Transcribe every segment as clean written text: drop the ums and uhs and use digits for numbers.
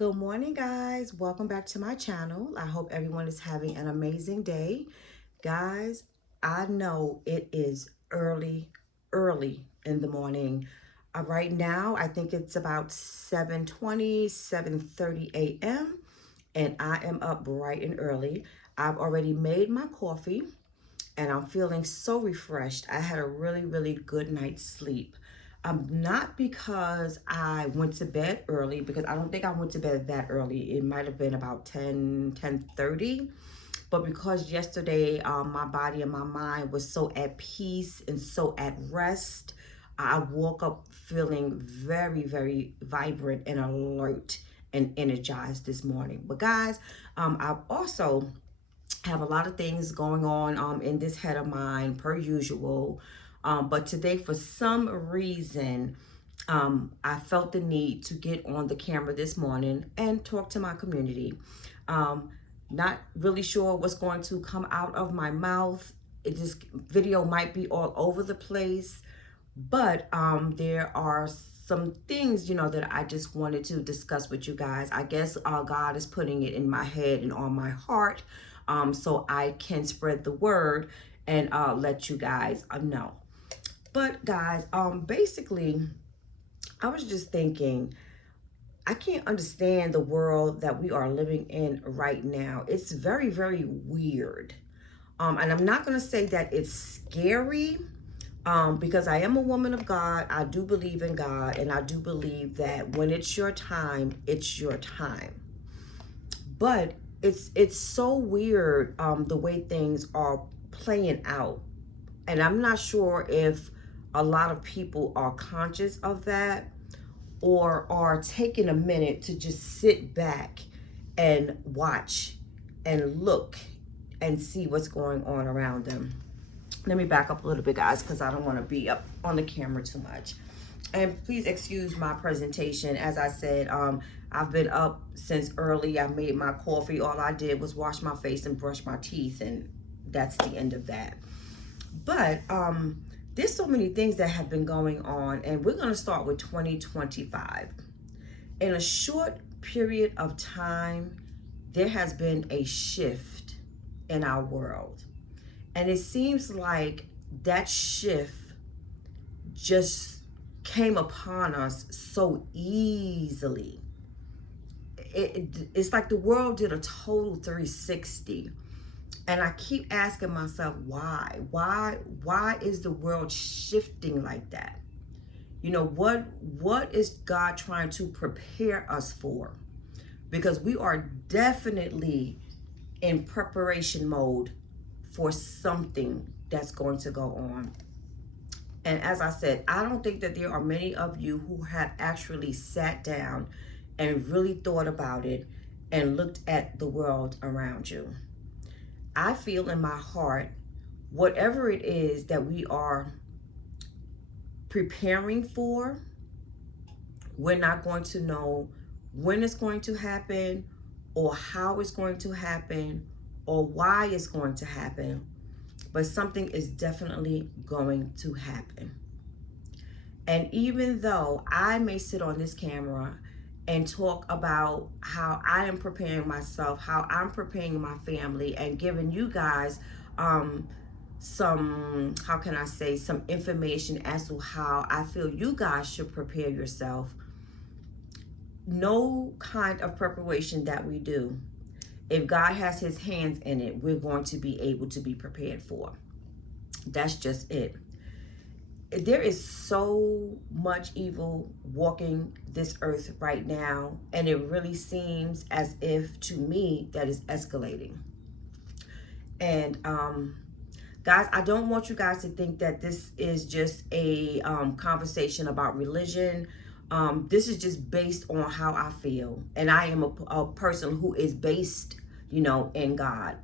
Good morning, guys. Welcome back to my channel. I hope everyone is having an amazing day. Guys, I know it is early in the morning. Right now, I think it's about 7:20, 7:30 a.m. and I am up bright and early. I've already made my coffee and I'm feeling so refreshed. I had a really good night's sleep. Not because I went to bed early, because I don't think I went to bed that early. It might have been about 10:30, but because yesterday my body and my mind was so at peace and so at rest, I woke up feeling very vibrant and alert and energized this morning. But guys, I've also have a lot of things going on in this head of mine per usual. But today, for some reason, I felt the need to get on the camera this morning and talk to my community. Um, Not really sure what's going to come out of my mouth. This video might be all over the place, but there are some things, that I just wanted to discuss with you guys. I guess God is putting it in my head and on my heart, so I can spread the word and let you guys know. But guys, basically, I was just thinking, I can't understand the world that we are living in right now. It's very weird. And I'm not going to say that it's scary, because I am a woman of God. I do believe in God, and I do believe that when it's your time, it's your time. But it's so weird, the way things are playing out, and I'm not sure if a lot of people are conscious of that or are taking a minute to just sit back and watch and look and see what's going on around them. Let me back up a little bit, guys, because I don't want to be up on the camera too much. And please excuse my presentation. As I said, I've been up since early. I made my coffee. All I did was wash my face and brush my teeth, and that's the end of that. But there's so many things that have been going on, and we're going to start with 2025. In a short period of time, there has been a shift in our world. And it seems like that shift just came upon us so easily. It's like the world did a total 360. And I keep asking myself, why? Why is the world shifting like that? What is God trying to prepare us for? Because we are definitely in preparation mode for something that's going to go on. And as I said, I don't think that there are many of you who have actually sat down and really thought about it and looked at the world around you. I feel in my heart, whatever it is that we are preparing for, we're not going to know when it's going to happen or how it's going to happen or why it's going to happen, but something is definitely going to happen. And even though I may sit on this camera and talk about how I am preparing myself, how I'm preparing my family, and giving you guys some, how can I say, some information as to how I feel you guys should prepare yourself, no kind of preparation that we do, if God has his hands in it, we're going to be able to be prepared for. That's just it. There is so much evil walking this earth right now, and it really seems as if, to me, that is escalating. And guys, I don't want you guys to think that this is just a conversation about religion. This is just based on how I feel, and I am a person who is based, in God.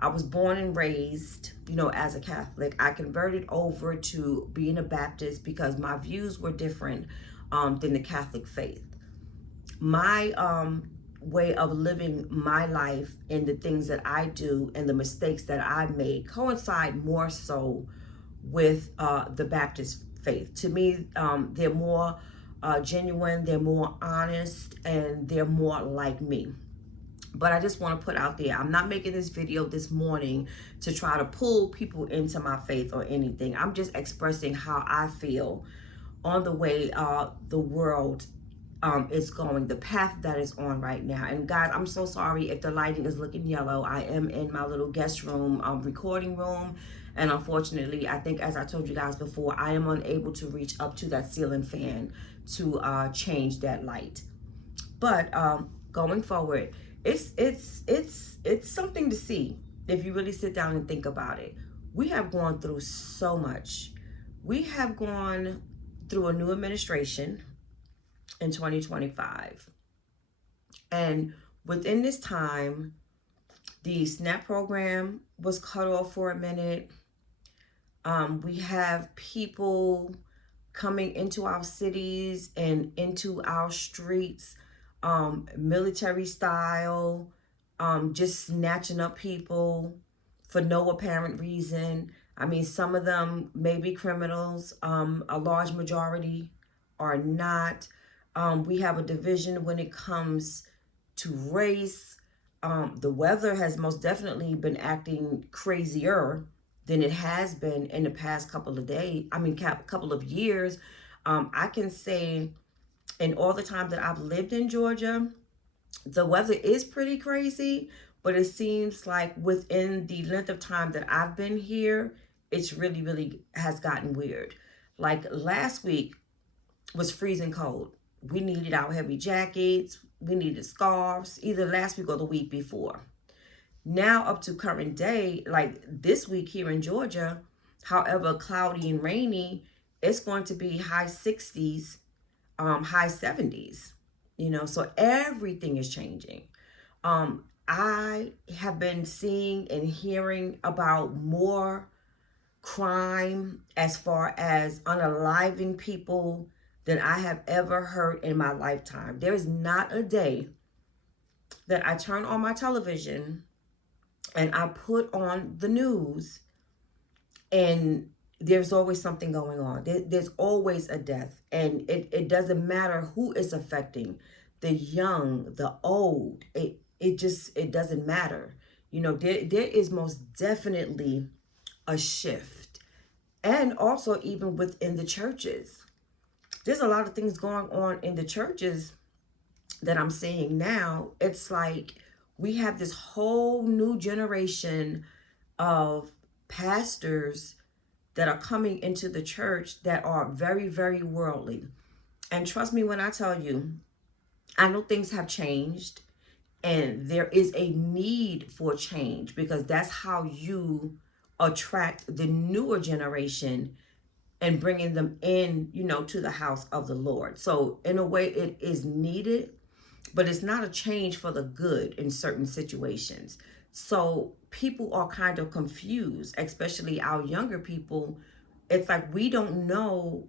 I was born and raised, as a Catholic. I converted over to being a Baptist because my views were different than the Catholic faith. My way of living my life and the things that I do and the mistakes that I made coincide more so with the Baptist faith. To me, they're more genuine, they're more honest, and they're more like me. But I just want to put out there, I'm not making this video this morning to try to pull people into my faith or anything. I'm just expressing how I feel on the way the world is going, the path that is on right now. And guys, I'm so sorry if the lighting is looking yellow. I am in my little guest room, recording room. And unfortunately, I think as I told you guys before, I am unable to reach up to that ceiling fan to change that light. But going forward, it's something to see if you really sit down and think about it. We have gone through so much. We have gone through a new administration in 2025. And within this time, the SNAP program was cut off for a minute. We have people coming into our cities and into our streets, military style, just snatching up people for no apparent reason. I mean, some of them may be criminals. A large majority are not. We have a division when it comes to race. The weather has most definitely been acting crazier than it has been in the past couple of days. I mean, couple of years. I can say in all the time that I've lived in Georgia, the weather is pretty crazy, but it seems like within the length of time that I've been here, it's really, really has gotten weird. Like last week was freezing cold. We needed our heavy jackets. We needed scarves, either last week or the week before. Now up to current day, like this week here in Georgia, however cloudy and rainy, it's going to be high 60s, high 70s, so everything is changing. I have been seeing and hearing about more crime as far as unaliving people than I have ever heard in my lifetime. There is not a day that I turn on my television and I put on the news and there's always something going on. There's always a death, and it doesn't matter who is affecting, the young, the old. It doesn't matter. There is most definitely a shift. And also even within the churches. There's a lot of things going on in the churches that I'm seeing now. It's like we have this whole new generation of pastors that are coming into the church that are very, very worldly. And trust me when I tell you, I know things have changed and there is a need for change, because that's how you attract the newer generation and bringing them in, to the house of the Lord. So in a way it is needed, but it's not a change for the good in certain situations. So people are kind of confused, especially our younger people. It's like we don't know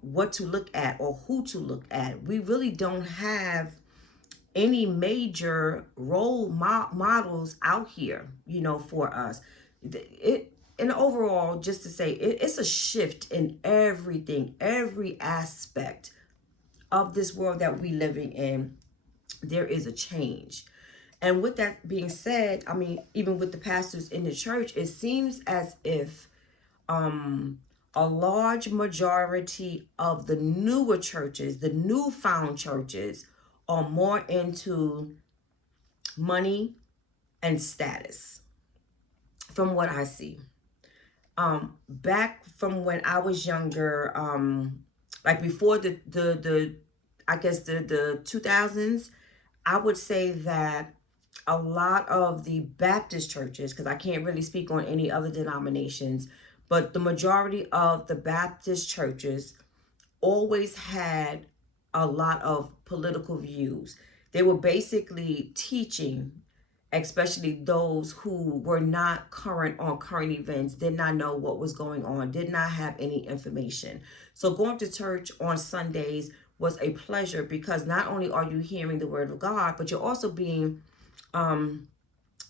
what to look at or who to look at. We really don't have any major role models out here, for us. And overall, just to say, it's a shift in everything, every aspect of this world that we living in. There is a change. And with that being said, I mean, even with the pastors in the church, it seems as if a large majority of the newer churches, the newfound churches, are more into money and status, from what I see. Back from when I was younger, like before the I guess the 2000s, I would say that a lot of the Baptist churches, because I can't really speak on any other denominations, but the majority of the Baptist churches always had a lot of political views. They were basically teaching, especially those who were not current on current events, did not know what was going on, did not have any information. So going to church on Sundays was a pleasure, because not only are you hearing the word of God, but you're also being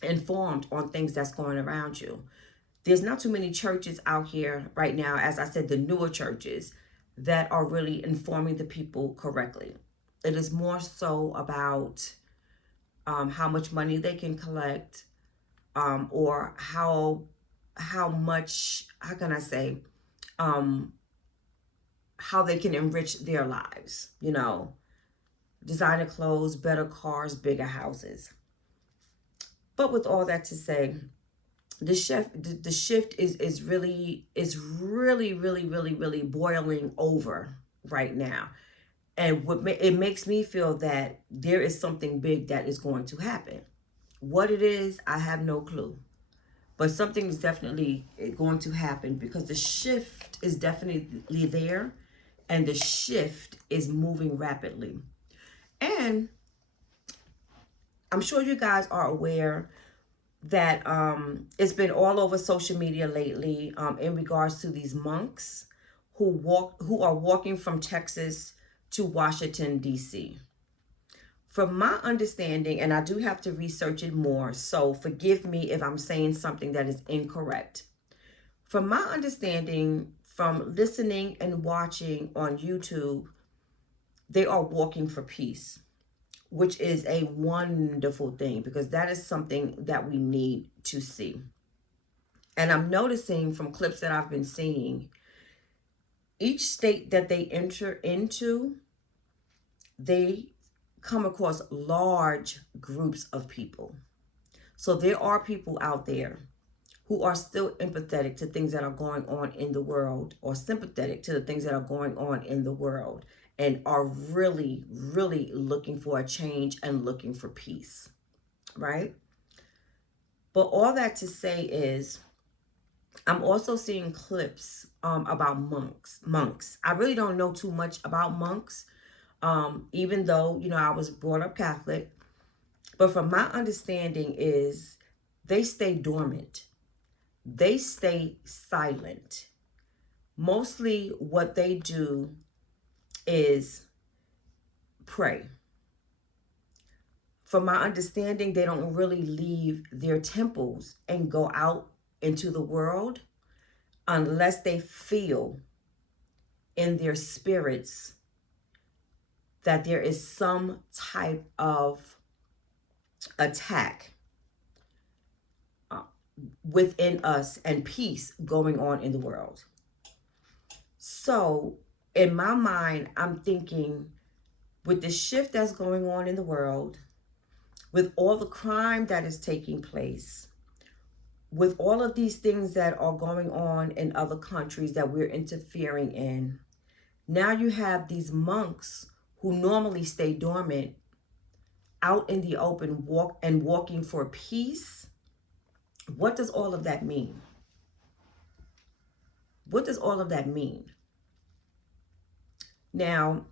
informed on things that's going around you. There's not too many churches out here right now, as I said, the newer churches. that are really informing the people correctly. It is more so about how much money they can collect, or how much, how can I say, um, how they can enrich their lives. Designer clothes, better cars, bigger houses. But with all that to say, the shift is really really boiling over right now, and it makes me feel that there is something big that is going to happen. What it is, I have no clue, but something is definitely going to happen, because the shift is definitely there, and the shift is moving rapidly. And I'm sure you guys are aware that it's been all over social media lately, in regards to these monks who are walking from Texas to Washington D.C. From my understanding, and I do have to research it more, so forgive me if I'm saying something that is incorrect. From my understanding, from listening and watching on YouTube, they are walking for peace, which is a wonderful thing, because that is something that we need to see. And I'm noticing from clips that I've been seeing, each state that they enter into, they come across large groups of people. So there are people out there who are still empathetic to things that are going on in the world, or sympathetic to the things that are going on in the world, and are really, really looking for a change and looking for peace, right? But all that to say is, I'm also seeing clips about monks. I really don't know too much about monks, even though, I was brought up Catholic. But from my understanding is, they stay dormant. They stay silent. Mostly what they do is pray. From my understanding, they don't really leave their temples and go out into the world unless they feel in their spirits that there is some type of attack within us and peace going on in the world. So in my mind, I'm thinking, with the shift that's going on in the world, with all the crime that is taking place, with all of these things that are going on in other countries that we're interfering in, now you have these monks who normally stay dormant, out in the open, walking for peace. What does all of that mean? What does all of that mean? Now,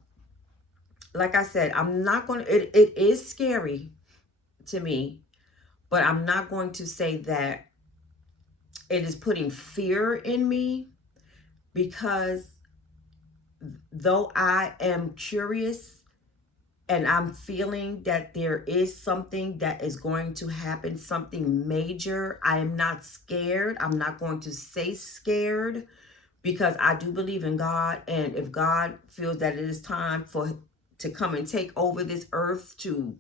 like I said, I'm not going to, it is scary to me, but I'm not going to say that it is putting fear in me, because though I am curious and I'm feeling that there is something that is going to happen, something major, I am not scared. I'm not going to say scared, because I do believe in God. And if God feels that it is time to come and take over this earth, to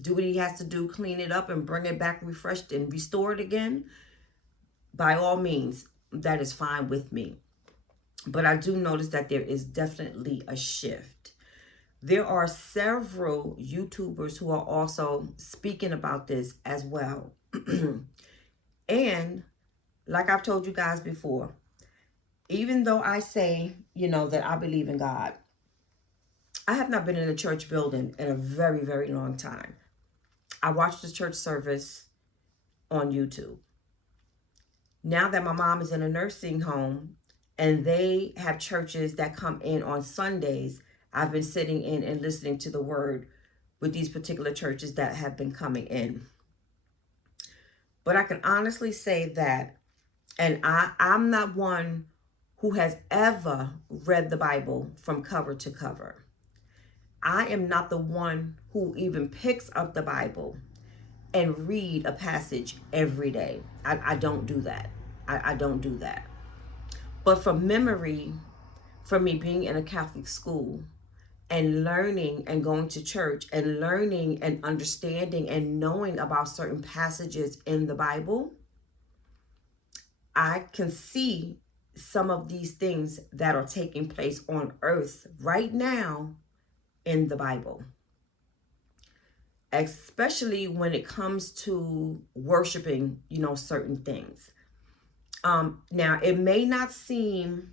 do what he has to do, clean it up and bring it back refreshed and restored again, by all means, that is fine with me. But I do notice that there is definitely a shift. There are several YouTubers who are also speaking about this as well. And like I've told you guys before, even though I say, that I believe in God, I have not been in a church building in a very, very long time. I watched the church service on YouTube. Now that my mom is in a nursing home and they have churches that come in on Sundays, I've been sitting in and listening to the word with these particular churches that have been coming in. But I can honestly say that, and I'm not one who has ever read the Bible from cover to cover. I am not the one who even picks up the Bible and read a passage every day. I don't do that. I don't do that. But from memory, from me being in a Catholic school and learning and going to church and learning and understanding and knowing about certain passages in the Bible, I can see some of these things that are taking place on earth right now in the Bible, especially when it comes to worshiping, certain things. Now, it may not seem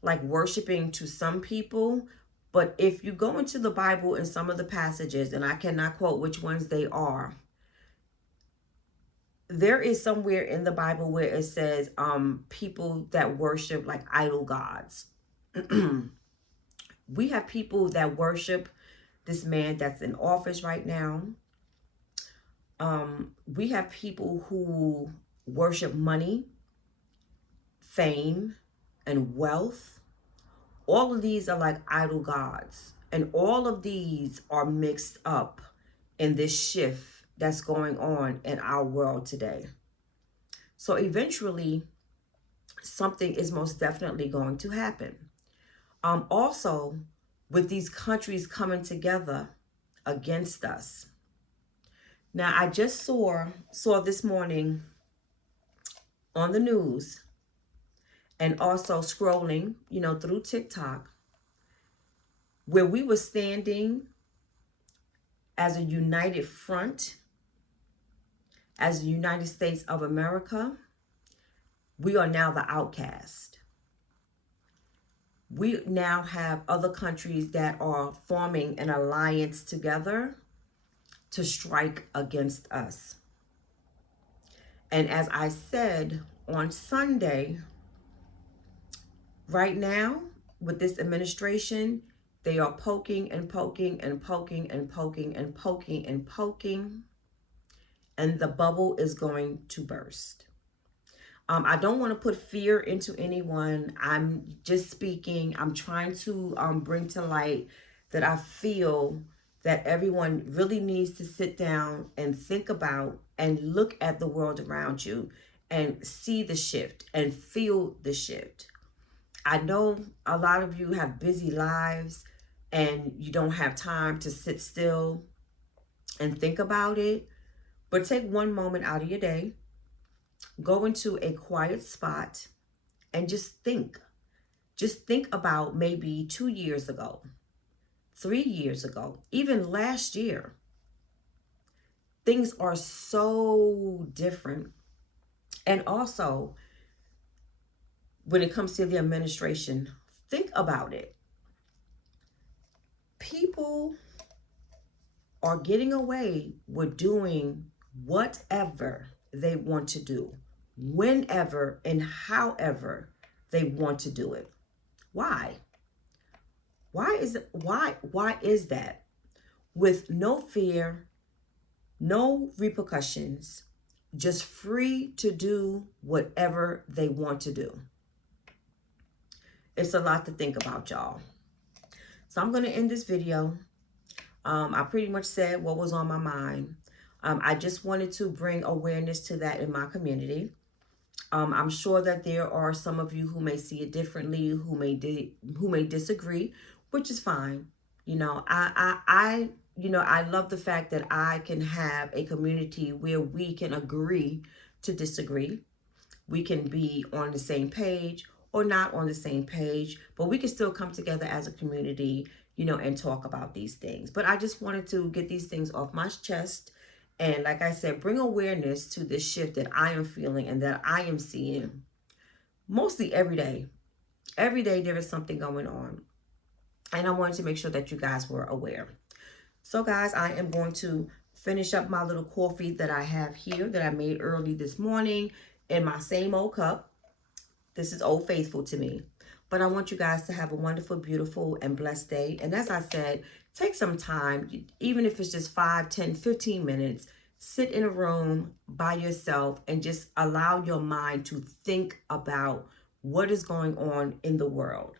like worshiping to some people, but if you go into the Bible in some of the passages, and I cannot quote which ones they are, there is somewhere in the Bible where it says people that worship like idol gods. We have people that worship this man that's in office right now. We have people who worship money, fame, and wealth. All of these are like idol gods. And all of these are mixed up in this shift that's going on in our world today. So eventually, something is most definitely going to happen. Also, with these countries coming together against us. Now, I just saw this morning on the news and also scrolling, through TikTok, where we were standing as a united front, as the United States of America. We are now the outcast. We now have other countries that are forming an alliance together to strike against us. And as I said on Sunday, right now with this administration, they are poking and poking and poking and poking and poking and poking, and the bubble is going to burst. I don't want to put fear into anyone. I'm just speaking. I'm trying to bring to light that I feel that everyone really needs to sit down and think about and look at the world around you and see the shift and feel the shift. I know a lot of you have busy lives and you don't have time to sit still and think about it, but take one moment out of your day, go into a quiet spot and just think. Just think about maybe 2 years ago, 3 years ago, even last year. Things are so different. And also, when it comes to the administration, think about it. People are getting away with doing whatever they want to do, whenever and however they want to do it. Why? Why is that? With no fear, no repercussions, just free to do whatever they want to do. It's a lot to think about, y'all. So I'm going to end this video. I pretty much said what was on my mind. I just wanted to bring awareness to that in my community. I'm sure that there are some of you who may see it differently, who may disagree, which is fine. I love the fact that I can have a community where we can agree to disagree. We can be on the same page or not on the same page, but we can still come together as a community, and talk about these things. But I just wanted to get these things off my chest. And like I said, bring awareness to this shift that I am feeling and that I am seeing mostly every day. Every day there is something going on. And I wanted to make sure that you guys were aware. So guys, I am going to finish up my little coffee that I have here that I made early this morning in my same old cup. This is Old Faithful to me. But I want you guys to have a wonderful, beautiful, and blessed day. And as I said, take some time, even if it's just 5, 10, 15 minutes, sit in a room by yourself and just allow your mind to think about what is going on in the world.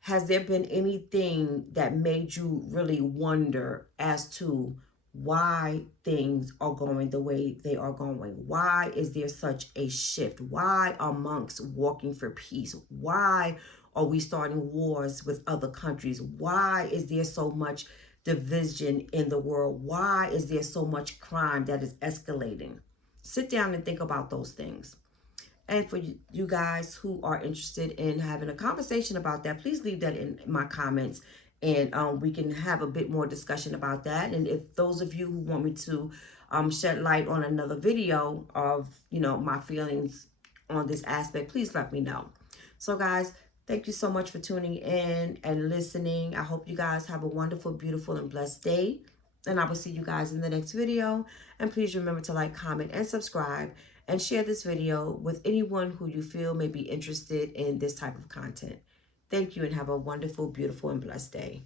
Has there been anything that made you really wonder as to why things are going the way they are going? Why is there such a shift? Why are monks walking for peace? Why are we starting wars with other countries? Why is there so much division in the world? Why is there so much crime that is escalating? Sit down and think about those things. And for you guys who are interested in having a conversation about that, please leave that in my comments, and we can have a bit more discussion about that. And if those of you who want me to shed light on another video of, you know, my feelings on this aspect, please let me know. So guys, thank you so much for tuning in and listening. I hope you guys have a wonderful, beautiful, and blessed day. And I will see you guys in the next video. And please remember to like, comment, and subscribe, and share this video with anyone who you feel may be interested in this type of content. Thank you, and have a wonderful, beautiful, and blessed day.